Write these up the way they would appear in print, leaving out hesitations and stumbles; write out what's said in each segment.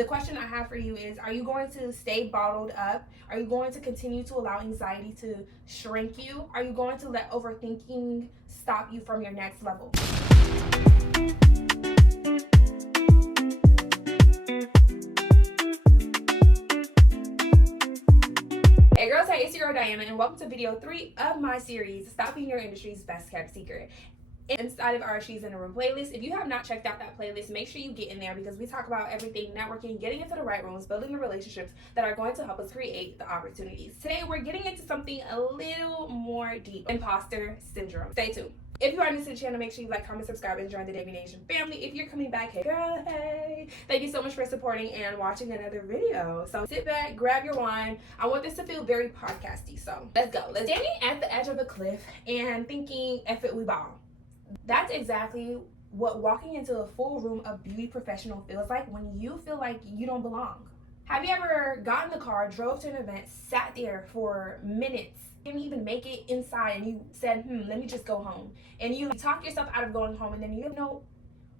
The question I have for you is, are you going to stay bottled up? Are you going to continue to allow anxiety to shrink you? Are you going to let overthinking stop you from your next level? Hey girls, hey, it's your girl Diana, and welcome to video 3 of my series, Stopping Your Industry's Best Kept Secret. Inside of our She's in a Room playlist. If you have not checked out that playlist, make sure you get in there because we talk about everything networking, getting into the right rooms, building the relationships that are going to help us create the opportunities. Today, we're getting into something a little more deep, imposter syndrome. Stay tuned. If you are new to the channel, make sure you like, comment, subscribe, and join the Davy Nation family. If you're coming back, hey girl, hey. Thank you so much for supporting and watching another video. So sit back, grab your wine. I want this to feel very podcasty, so let's go. Standing at the edge of a cliff and thinking, F it, we ball. That's exactly what walking into a full room of beauty professional feels like when you feel like you don't belong. Have you ever gotten in the car, drove to an event, sat there for minutes, didn't even make it inside, and you said, let me just go home. And you talk yourself out of going home, and then you know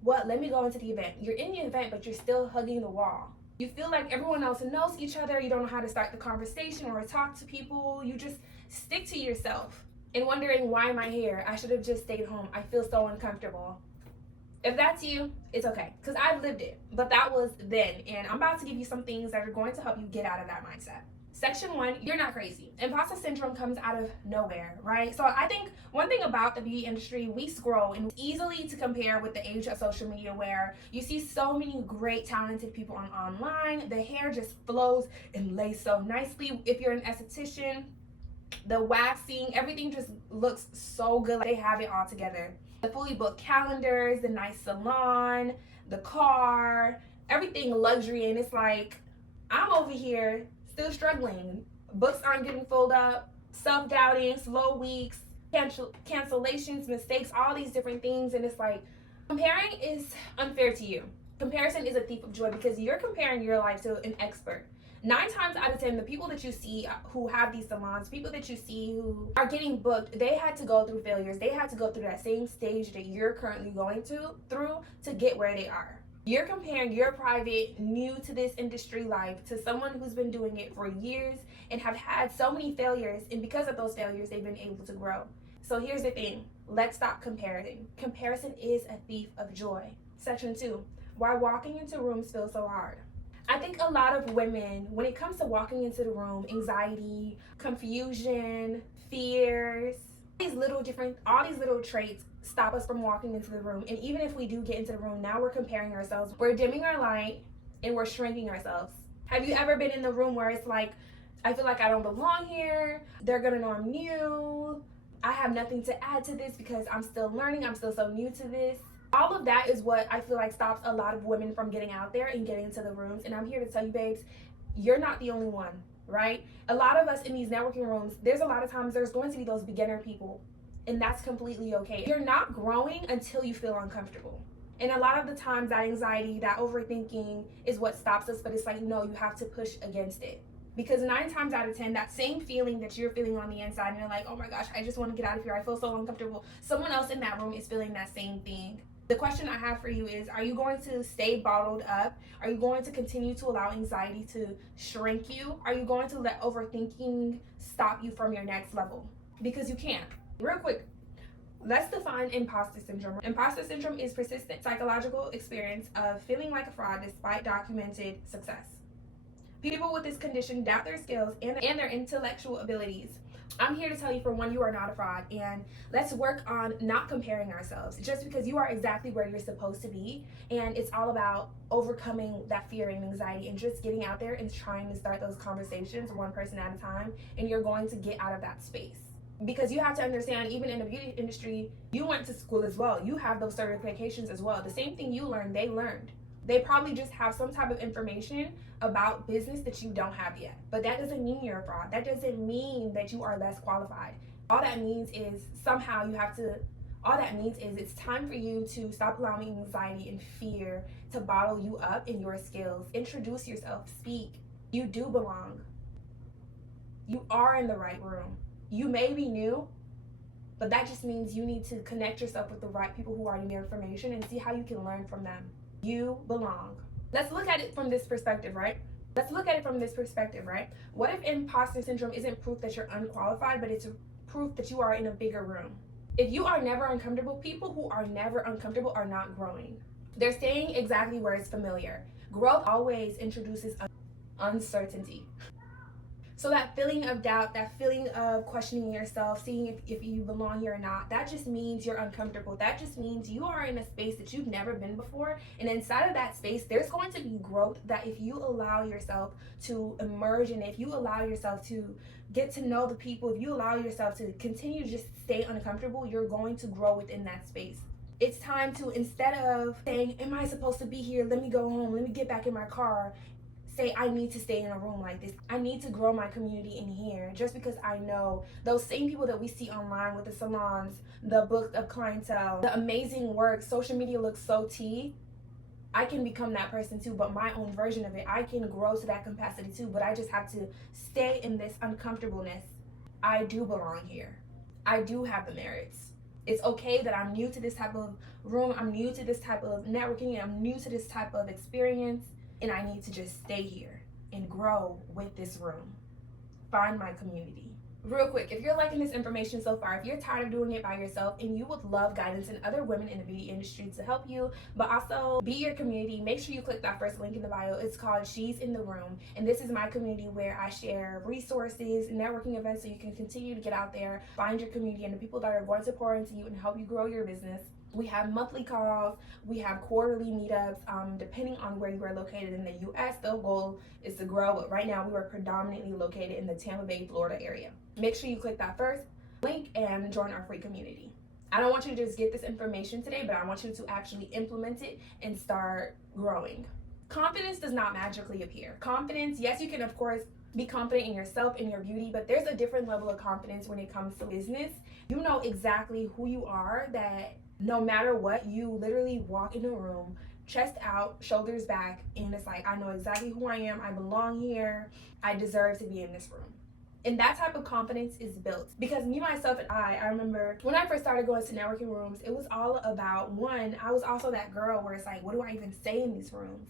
what, let me go into the event. You're in the event, but you're still hugging the wall. You feel like everyone else knows each other. You don't know how to start the conversation or talk to people. You just stick to yourself. And wondering, why am I here? I should have just stayed home. I feel so uncomfortable. If that's you, it's okay, because I've lived it. But that was then, and I'm about to give you some things that are going to help you get out of that mindset. Section 1, you're not crazy. Imposter syndrome comes out of nowhere, right? So I think one thing about the beauty industry, we scroll and it's easily to compare with the age of social media where you see so many great talented people online. The hair just flows and lays so nicely. If you're an esthetician, the waxing, everything just looks so good. Like they have it all together. The fully booked calendars, the nice salon, the car, everything luxury. And it's like, I'm over here still struggling. Books aren't getting filled up, self-doubting, slow weeks, cancellations, mistakes, all these different things. And it's like, comparing is unfair to you. Comparison is a thief of joy because you're comparing your life to an expert. 9 times out of 10, the people that you see who have these salons, people that you see who are getting booked, they had to go through failures. They had to go through that same stage that you're currently going through to get where they are. You're comparing your private, new to this industry life to someone who's been doing it for years and have had so many failures, and because of those failures, they've been able to grow. So here's the thing. Let's stop comparing. Comparison is a thief of joy. Section 2. Why walking into rooms feels so hard. I think a lot of women, when it comes to walking into the room, anxiety, confusion, fears, all these little traits stop us from walking into the room. And even if we do get into the room, now we're comparing ourselves. We're dimming our light and we're shrinking ourselves. Have you ever been in the room where it's like, I feel like I don't belong here. They're gonna know I'm new. I have nothing to add to this because I'm still learning. I'm still so new to this. All of that is what I feel like stops a lot of women from getting out there and getting into the rooms. And I'm here to tell you, babes, you're not the only one, right? A lot of us in these networking rooms, there's a lot of times there's going to be those beginner people, and that's completely okay. You're not growing until you feel uncomfortable. And a lot of the times that anxiety, that overthinking is what stops us, but it's like, no, you have to push against it. Because 9 times out of 10, that same feeling that you're feeling on the inside, and you're like, oh my gosh, I just want to get out of here. I feel so uncomfortable. Someone else in that room is feeling that same thing. The question I have for you is, are you going to stay bottled up? Are you going to continue to allow anxiety to shrink you? Are you going to let overthinking stop you from your next level? Because you can't. Real quick, let's define imposter syndrome. Imposter syndrome is persistent psychological experience of feeling like a fraud despite documented success. People with this condition doubt their skills and their intellectual abilities. I'm here to tell you, for one, you are not a fraud, and let's work on not comparing ourselves just because you are exactly where you're supposed to be. And it's all about overcoming that fear and anxiety and just getting out there and trying to start those conversations one person at a time, and you're going to get out of that space. Because you have to understand, even in the beauty industry, you went to school as well. You have those certifications as well. The same thing you learned, they learned. They probably just have some type of information about business that you don't have yet. But that doesn't mean you're a fraud. That doesn't mean that you are less qualified. All that means is it's time for you to stop allowing anxiety and fear to bottle you up in your skills. Introduce yourself, speak. You do belong. You are in the right room. You may be new, but that just means you need to connect yourself with the right people who already know information and see how you can learn from them. You belong. Let's look at it from this perspective, right? What if imposter syndrome isn't proof that you're unqualified, but it's proof that you are in a bigger room? If you are never uncomfortable, people who are never uncomfortable are not growing. They're staying exactly where it's familiar. Growth always introduces uncertainty. So that feeling of doubt, that feeling of questioning yourself, seeing if you belong here or not, that just means you're uncomfortable. That just means you are in a space that you've never been before. And inside of that space, there's going to be growth that if you allow yourself to emerge and if you allow yourself to get to know the people, if you allow yourself to continue to just stay uncomfortable, you're going to grow within that space. It's time to, instead of saying, am I supposed to be here? Let me go home. Let me get back in my car. Say, I need to stay in a room like this. I need to grow my community in here, just because I know those same people that we see online with the salons, the books of clientele, the amazing work, social media looks so tea. I can become that person too, but my own version of it. I can grow to that capacity too, but I just have to stay in this uncomfortableness. I do belong here. I do have the merits. It's okay that I'm new to this type of room. I'm new to this type of networking. I'm new to this type of experience. And I need to just stay here and grow with this room. Find my community. Real quick, if you're liking this information so far, if you're tired of doing it by yourself and you would love guidance and other women in the beauty industry to help you, but also be your community, make sure you click that first link in the bio. It's called She's in the Room. And this is my community where I share resources, networking events, so you can continue to get out there, find your community and the people that are going to pour into you and help you grow your business. We have monthly calls, we have quarterly meetups, depending on where you are located in the US. The goal is to grow, but right now we are predominantly located in the Tampa Bay, Florida area. Make sure you click that first link and join our free community. I don't want you to just get this information today, but I want you to actually implement it and start growing. Confidence does not magically appear. Confidence, yes, you can of course be confident in yourself and your beauty, but there's a different level of confidence when it comes to business. You know exactly who you are, that no matter what, you literally walk in a room, chest out, shoulders back, and it's like, I know exactly who I am, I belong here, I deserve to be in this room. And that type of confidence is built. Because me, myself, and I remember when I first started going to networking rooms, it was all about, one, I was also that girl where it's like, what do I even say in these rooms?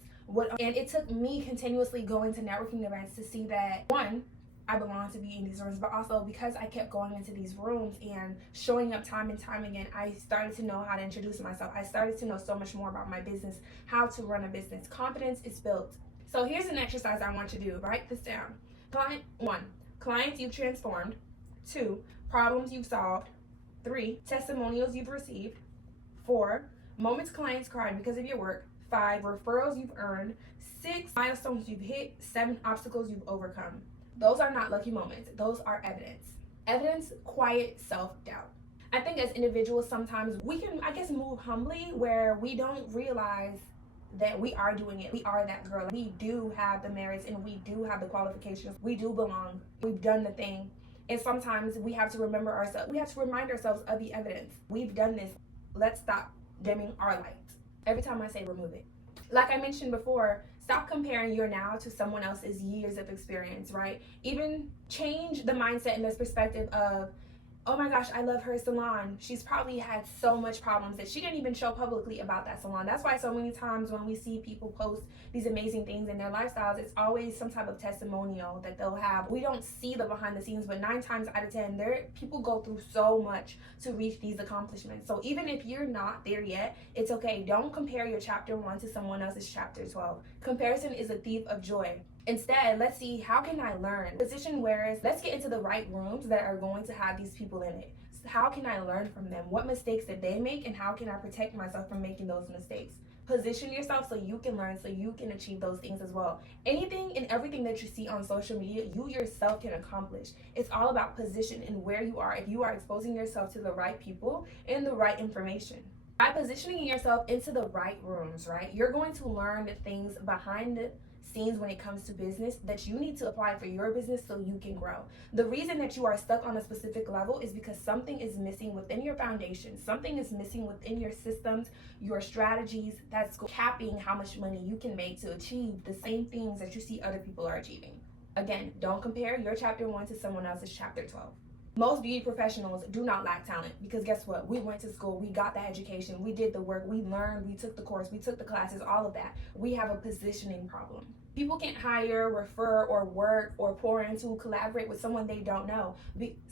And it took me continuously going to networking events to see that, one, I belong to be in these rooms, but also because I kept going into these rooms and showing up time and time again, I started to know how to introduce myself. I started to know so much more about my business, how to run a business. Confidence is built. So here's an exercise I want you to do. Write this down. Client 1, clients you've transformed. 2, problems you've solved. 3, testimonials you've received. 4, moments clients cried because of your work. 5, referrals you've earned. 6, milestones you've hit. 7, obstacles you've overcome. Those are not lucky moments. Those are evidence. Evidence, quiet self-doubt. I think as individuals, sometimes we can, move humbly where we don't realize that we are doing it. We are that girl. We do have the merits and we do have the qualifications. We do belong. We've done the thing. And sometimes we have to remind ourselves of the evidence. We've done this. Let's stop dimming our light. Every time I say remove it. Like I mentioned before, stop comparing your now to someone else's years of experience, right? Even change the mindset and this perspective of, oh my gosh, I love her salon. She's probably had so much problems that she didn't even show publicly about that salon. That's why so many times when we see people post these amazing things in their lifestyles, it's always some type of testimonial that they'll have. We don't see the behind the scenes, but 9 times out of 10, people go through so much to reach these accomplishments. So even if you're not there yet, it's okay. Don't compare your chapter 1 to someone else's chapter 12. Comparison is a thief of joy. Instead, let's see, how can I learn? Position where let's get into the right rooms that are going to have these people in it. How can I learn from them? What mistakes did they make, and how can I protect myself from making those mistakes? Position yourself so you can learn, so you can achieve those things as well. Anything and everything that you see on social media, you yourself can accomplish. It's all about position and where you are. If you are exposing yourself to the right people and the right information. By positioning yourself into the right rooms, right, you're going to learn the things behind the scenes when it comes to business that you need to apply for your business so you can grow. The reason that you are stuck on a specific level is because something is missing within your foundation. Something is missing within your systems, your strategies, that's capping how much money you can make to achieve the same things that you see other people are achieving. Again, don't compare your chapter 1 to someone else's chapter 12. Most beauty professionals do not lack talent, because guess what? We went to school, we got that education, we did the work, we learned, we took the course, we took the classes, all of that. We have a positioning problem. People can't hire, refer, or work, or pour into, collaborate with someone they don't know.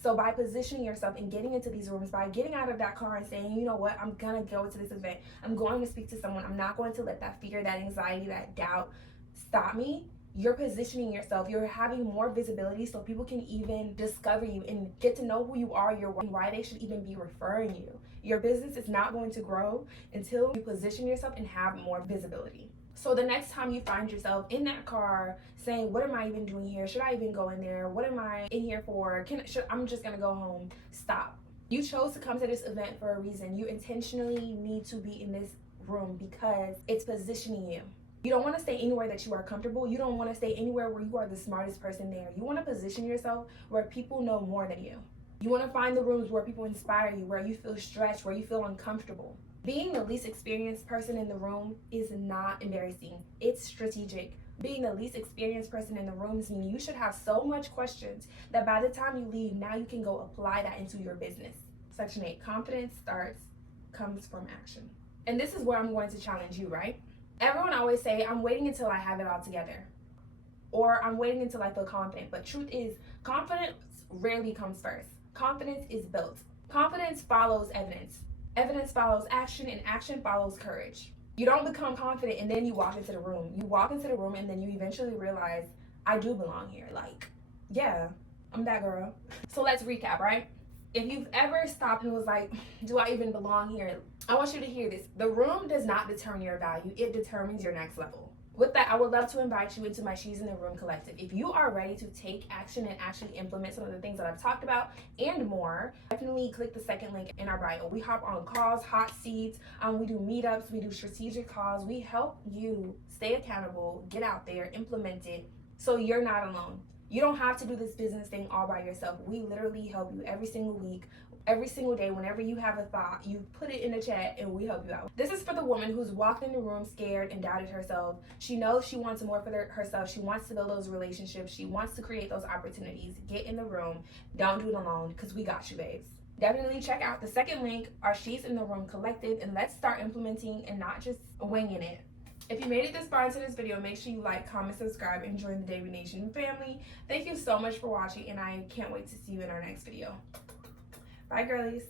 So by positioning yourself and getting into these rooms, by getting out of that car and saying, you know what, I'm gonna go to this event, I'm going to speak to someone, I'm not going to let that fear, that anxiety, that doubt stop me. You're positioning yourself, you're having more visibility so people can even discover you and get to know who you are, why they should even be referring you. Your business is not going to grow until you position yourself and have more visibility. So the next time you find yourself in that car saying, what am I even doing here? Should I even go in there? What am I in here for? I'm just gonna go home. Stop. You chose to come to this event for a reason. You intentionally need to be in this room because it's positioning you. You don't want to stay anywhere that you are comfortable. You don't want to stay anywhere where you are the smartest person there. You want to position yourself where people know more than you. You want to find the rooms where people inspire you, where you feel stretched, where you feel uncomfortable. Being the least experienced person in the room is not embarrassing. It's strategic. Being the least experienced person in the room means you should have so much questions that by the time you leave, now you can go apply that into your business. Section 8, confidence comes from action. And this is where I'm going to challenge you, right? Everyone always say, I'm waiting until I have it all together, or I'm waiting until I feel confident. But truth is, confidence rarely comes first. Confidence is built. Confidence follows evidence. Evidence follows action, and action follows courage. You don't become confident and then you walk into the room. You walk into the room and then you eventually realize, I do belong here. Like, yeah, I'm that girl. So let's recap, right? If you've ever stopped and was like, do I even belong here? I want you to hear this. The room does not determine your value. It determines your next level. With that, I would love to invite you into my She's in the Room collective. If you are ready to take action and actually implement some of the things that I've talked about and more, definitely click the second link in our bio. We hop on calls, hot seats, we do meetups, we do strategic calls. We help you stay accountable, get out there, implement it, so you're not alone. You don't have to do this business thing all by yourself. We literally help you every single week, every single day. Whenever you have a thought, you put it in the chat and we help you out. This is for the woman who's walked in the room scared and doubted herself. She knows she wants more for herself. She wants to build those relationships. She wants to create those opportunities. Get in the room. Don't do it alone, because we got you, babes. Definitely check out the second link, our She's in the Room collective, and let's start implementing and not just winging it. If you made it this far into this video, make sure you like, comment, subscribe, and join the David Nation family. Thank you so much for watching, and I can't wait to see you in our next video. Bye, girlies.